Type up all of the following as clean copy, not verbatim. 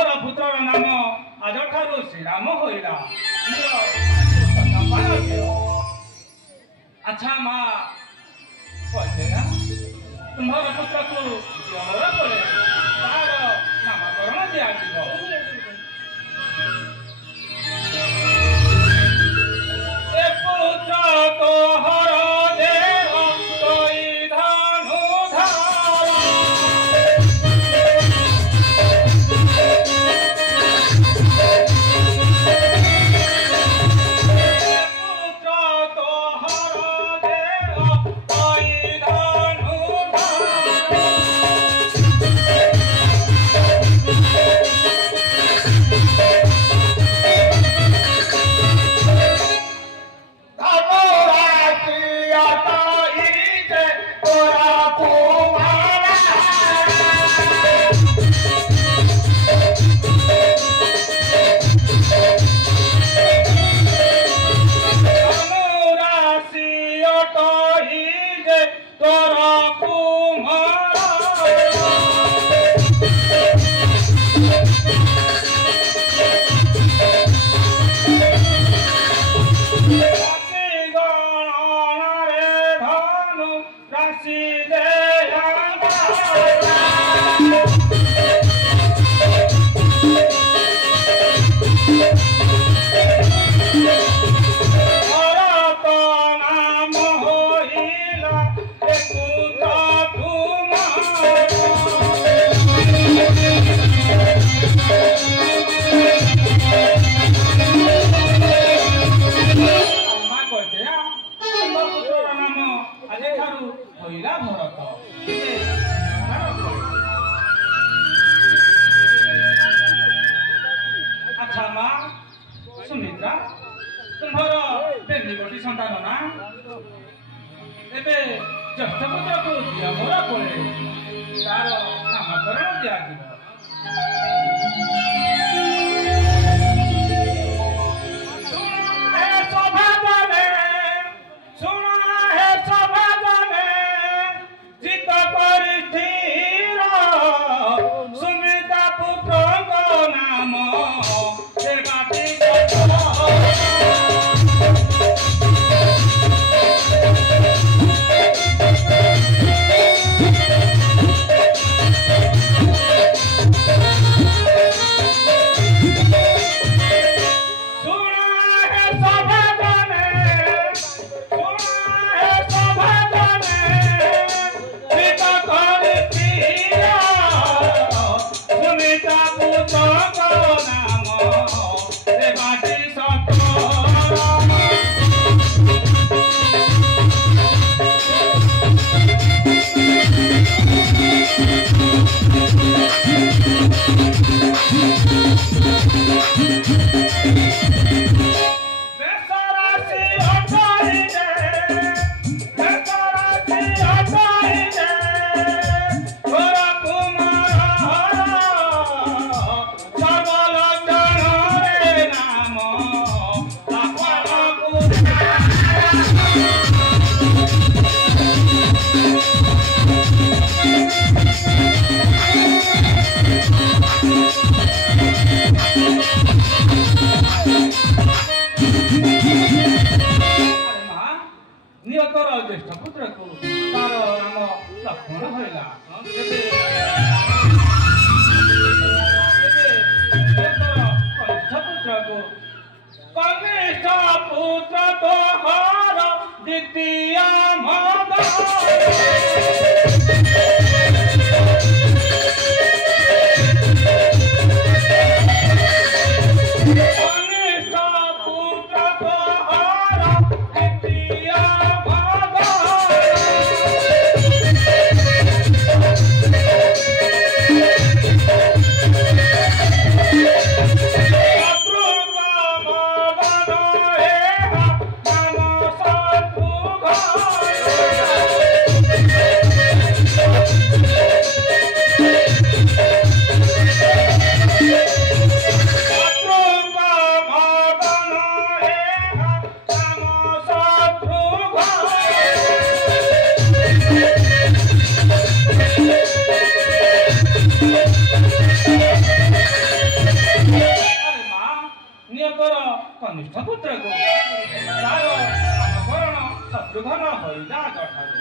तुम्हारा पुत्र नाम आज ठारू श्रीराम होइला अच्छा माँ कहते ना तुम्हारा पुत्र को जमरा पड़े तार नामकरण दिया पुत्र तो हर देव कोई धनु अच्छा माँ सुमित्रा तुम्हारा बेनी गोटी संतान ना एबे ज्येष्ठ पुत्र को जमरा पड़े तार नामकरण दिया ज्येष्ठ पुत्र को तार नाम लक्ष्मण होइला कनिष्ठ पुत्र तो हर द्वितीय कनिष्ठ पुत्र को तार नामकरण शत्रुघ्न हरिदास ठारू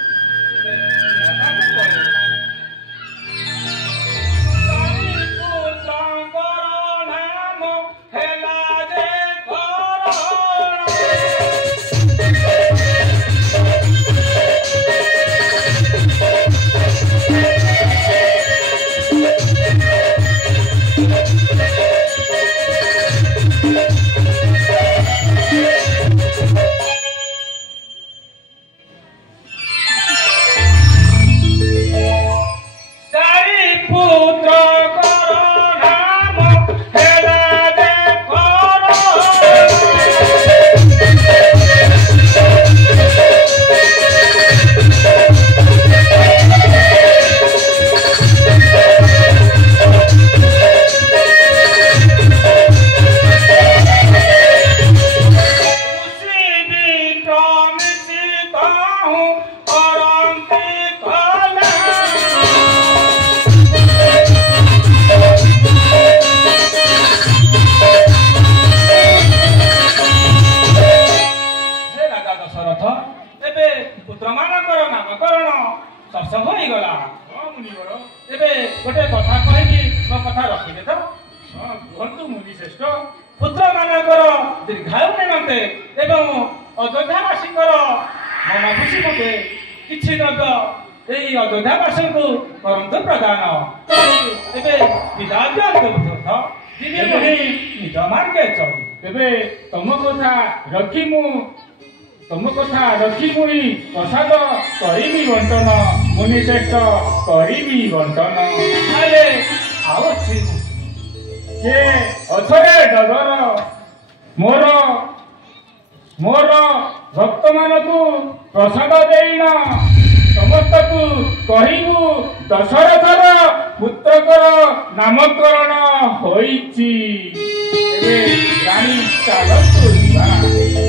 गोटे कथा कहि मो कथा रखिले तो कहतु मुनि श्रेष्ठ पुत्र मानकर दीर्घायु निमंते एवं अयोध्यावासी मन खुशी मते किछि द्रव्य এই অযোধ্যাবাসী করন্তু প্রদান এবে বিদায় দিয়ন্তু দিনে মুনি নিজ মার্গে চলি এবে তম কথা রখি মুনি প্রসাদ করিবি বন্টন মুনি শ্রেষ্ঠ করিবি বন্টন আরে আওছি কে অথরে ডগর মোর ভক্ত মানকু প্রসাদ দেইন समस्तकु कहिबु दशरथर पुत्रकर नामकरण होइछि एबे रानी चालतु